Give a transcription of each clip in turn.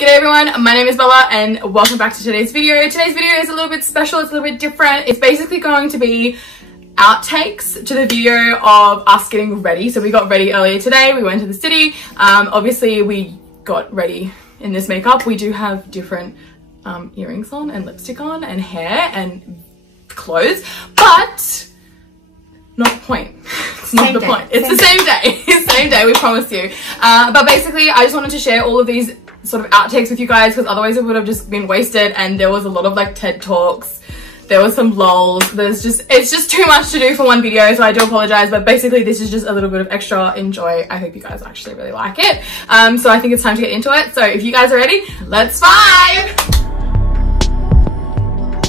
G'day everyone, my name is Bella and welcome back to today's video. Today's video is a little bit special, it's a little bit different. It's basically going to be outtakes to the video of us getting ready. So we got ready earlier today, we went to the city. Obviously we got ready in this makeup. We do have different earrings on and lipstick on and hair and clothes, but not the point. It's not the point. It's the same day. Same day, we promise you. But basically I just wanted to share all of these sort of outtakes with you guys because otherwise it would have just been wasted, and there was a lot of like TED Talks, there was some lols, it's just too much to do for one video, so I do apologize, but basically this is just a little bit of extra enjoy. I hope you guys actually really like it. So I think it's time to get into it. So if you guys are ready, let's vibe!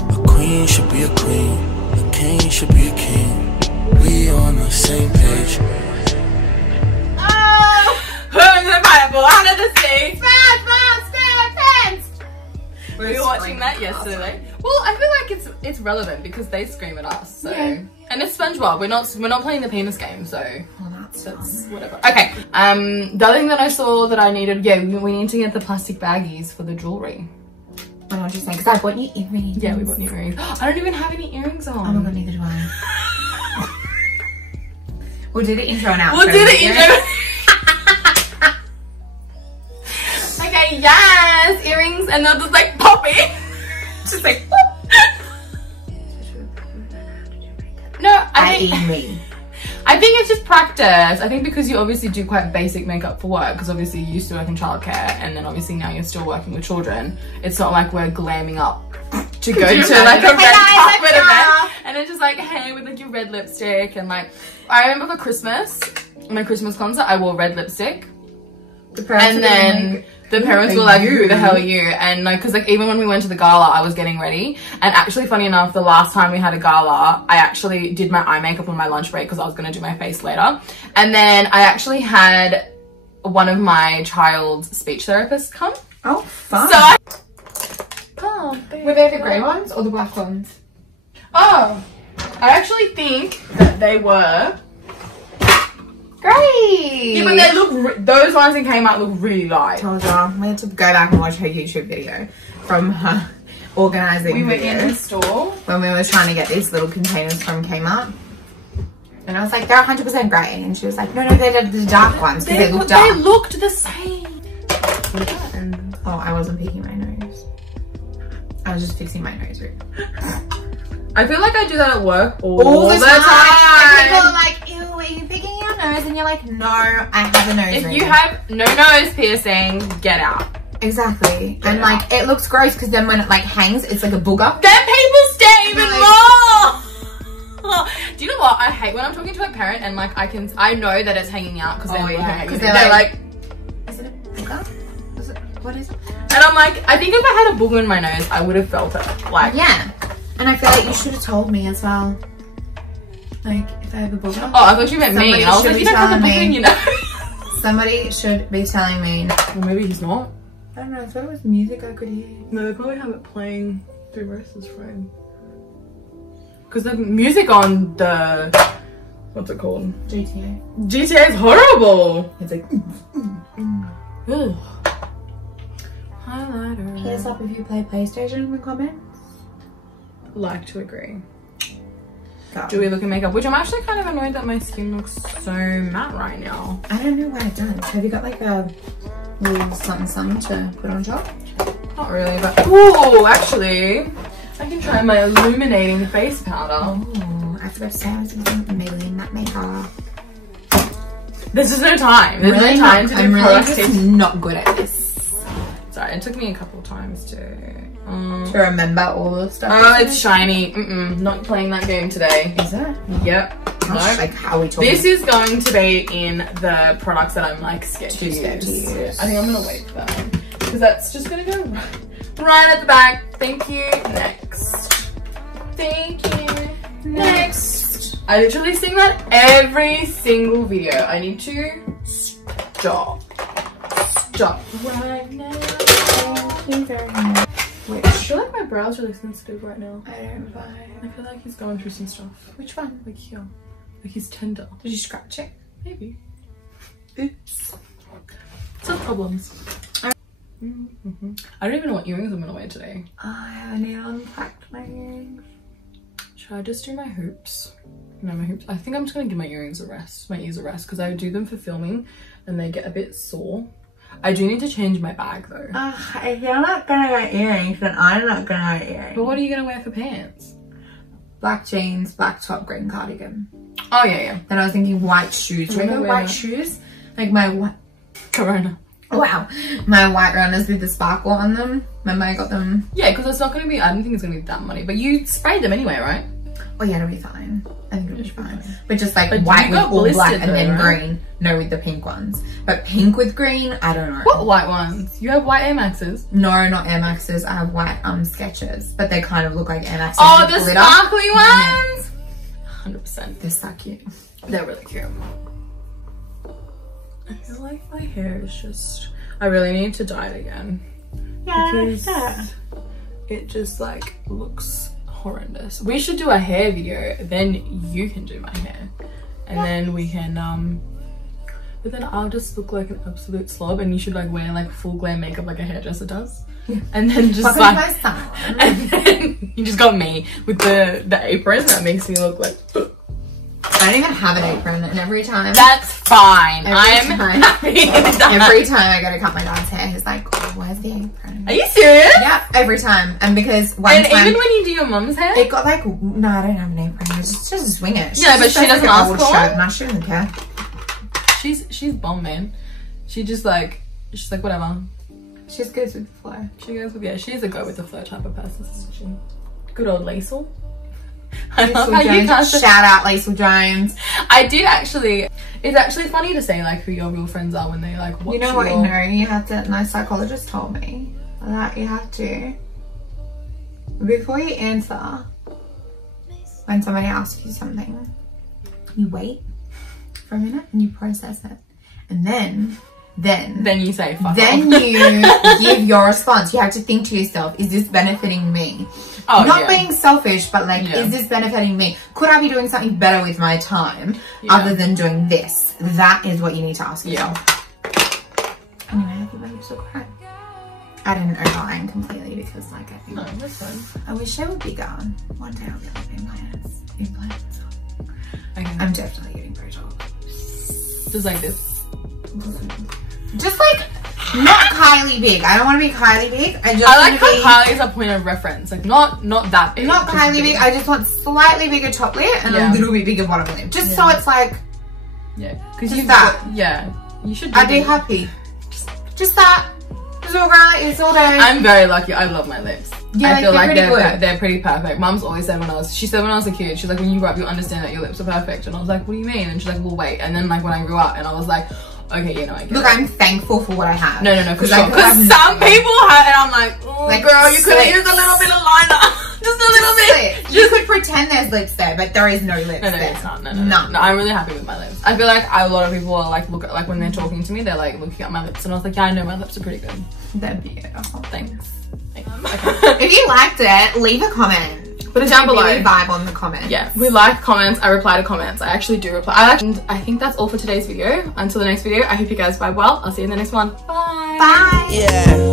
A queen should be a queen, a king should be a king. We on the same page. The pineapple under the sea. We were watching that yesterday. Well, I feel like it's relevant because they scream at us. So yeah. And it's SpongeBob. We're not playing the penis game, so that's whatever. Okay. The other thing that I saw that I needed, we need to get the plastic baggies for the jewelry. I know what you're saying, because I bought new earrings. Yeah, we bought new earrings. I don't even have any earrings on. Oh my god, neither do I. We'll do the intro and outro. We'll do the intro. Okay, yes, earrings, and they'll just like poppy. Just like pop. No, I think it's just practice. I think because you obviously do quite basic makeup for work, because obviously you used to work in childcare, and then obviously now you're still working with children. It's not like we're glamming up to go to like a red carpet event, and it's just like, hey, with like your red lipstick, and like, I remember for Christmas, my Christmas concert, I wore red lipstick. And then the parents were like, who the hell are you? And like, cause like even when we went to the gala, I was getting ready. And actually, funny enough, the last time we had a gala, I actually did my eye makeup on my lunch break because I was gonna do my face later. And then I actually had one of my child's speech therapists come. Oh, fun. So were they the grey ones or the black ones? Oh, I actually think that they were great. Yeah, but they look, those ones that came out look really light. Told you, we had to go back and watch her YouTube video from her organising We were video in the store when we were trying to get these little containers from Kmart. And I was like, they're 100% grey. And she was like, no, they're the dark ones because they look dark. They looked the same. Oh, I wasn't picking my nose. I was just fixing my nose root. I feel like I do that at work all the time. And people are like, ew, are you picking your nose? And you're like, no, I have a nose ring. If you have no nose piercing, get out. Exactly. And like, it looks gross because then when it like hangs, it's like a booger. Then people stare even more. Do you know what? I hate when I'm talking to a parent and like I know that it's hanging out because they're like, is it a booger? What is it? And I'm like, I think if I had a booger in my nose, I would have felt it. Like, yeah. And I feel like you should have told me as well. Like, if I have a booger. Oh, I thought you meant me. And I was like, you don't have a booger in your nose. Somebody should be telling me. Well, maybe he's not. I don't know. I thought it was music I could hear. No, they probably have it playing through Rosa's phone. Because the music on the, what's it called? GTA. GTA is horrible. It's like, Ugh. Highlighter. hit us up if you play PlayStation in the comments. Like to agree. Go. Dewy looking makeup, which I'm actually kind of annoyed that my skin looks so matte right now. I don't know what it does. Have you got like a little something to put on top? Not really, but ooh, actually, I can try my illuminating face powder. Oh, I forgot to say I was using a million matte makeup. There's just no time. There's no time to do I'm really productive. just not good at this. Sorry, it took me a couple of times to remember all the stuff. Oh, it's shiny. Not playing that game today. Is it? Yep. No. Like, how are we talking? This is going to be in the products that I'm like scared to use. I think I'm gonna wait for that because that's just gonna go right at the back. Thank you. Next. Thank you. Next. I literally sing that every single video. I need to stop. Stop right now. Thank you very much. Wait, I feel like my brow's really sensitive right now. I don't know. I feel like he's going through some stuff. Which one? Like here. Like he's tender. Did you scratch it? Maybe. Oops. Some problems. I don't even know what earrings I'm gonna wear today. I haven't even unpacked my earrings. Should I just do my hoops? No, my hoops. I think I'm just gonna give my earrings a rest, my ears a rest, because I do them for filming and they get a bit sore. I do need to change my bag though. If you're not gonna wear earrings, then I'm not gonna wear earrings. But what are you gonna wear for pants? Black jeans, black top, green cardigan. Oh yeah. Then I was thinking white shoes. Remember white shoes? Like my white Corona. Wow. My white runners with the sparkle on them. Remember I got them? Yeah, because it's not gonna be, I don't think it's gonna be that money. But you sprayed them anyway, right? Oh yeah, it'll be fine. I think it'll be fine. But just like But white you with got all black blistered and then though, right? green. No, with the pink ones. But pink with green, I don't know. What white ones? You have white Air Maxes? No, not Air Maxes. I have white Skechers. But they kind of look like Air Maxes. Oh, the glitter. sparkly ones? 100%. They're so cute. They're really cute. I feel like my hair is just, I really need to dye it again. Yeah, Because it just like looks horrendous. We should do a hair video, then you can do my hair. And then we can, but then I'll just look like an absolute slob and you should like wear like full glam makeup like a hairdresser does. Yeah. And then just like, and then you just got me with the apron that makes me look like, I don't even have an apron, and every time. that's fine. I'm happy with that. Every time I go to cut my dad's hair, he's like, oh, where's the apron? Are you serious? Yeah, every time. And because one And time, even when you do your mum's hair? it got like, no, I don't have an apron. I just swing it. Yeah, but she doesn't ask for one? No, she doesn't care. She's bomb, man. She's like whatever. She just goes with the flow. She goes with, yeah, she's a go with the flow type of person, isn't she? Good old Laisel. I love how you cast it. Shout out Laisel Jones. I did actually, it's actually funny to say like who your real friends are when they like watch You know what, you know, you have to, my psychologist told me that you have to, before you answer, when somebody asks you something, you wait for a minute and you process it. And then you say fuck then off. you give your response. You have to think to yourself, is this benefiting me? Oh, Not yeah. being selfish, but like, Yeah. is this benefiting me? Could I be doing something better with my time other than doing this? That is what you need to ask yourself. Anyway, I think my lips look great. I didn't overline completely because like I think No, that's fine. I wish they were bigger. One day I'll get like implants. Okay. I'm definitely getting Botox. Just like this. Just like, not Kylie big. I don't want to be Kylie big. I like how Kylie's a point of reference. Like not that big. Not Kylie big. I just want slightly bigger top lip and a little bit bigger bottom lip. Just so it's like, yeah. Because just you've that. got, yeah. You should. I'd be happy. Just that. It's all right. It's all day. I'm very lucky. I love my lips. Yeah, I feel like good. they're pretty perfect. Mum's always said she said when I was a kid, she's like, when you grow up, you'll understand that your lips are perfect. And I was like, what do you mean? And she's like, well, wait. And then like when I grew up and I was like, okay, you know, I get Look, it. I'm thankful for what I have. No, for sure. Because some people have, and I'm like, oh, Like, girl, you could have slits. used a little bit of liner. Just a little bit. You could pretend there's lips there, but there is no lips No, there. it's not. No, I'm really happy with my lips. I feel like a lot of people are like, look at, like when they're talking to me, they're like looking at my lips. And I was like, yeah, I know my lips are pretty good. They're beautiful. Thanks. Okay. If you liked it, leave a comment. Put it down below. Really vibe on the comments. Yeah, we like comments. I reply to comments. I actually do reply. And I think that's all for today's video. Until the next video, I hope you guys vibe well. I'll see you in the next one. Bye. Bye. Yeah.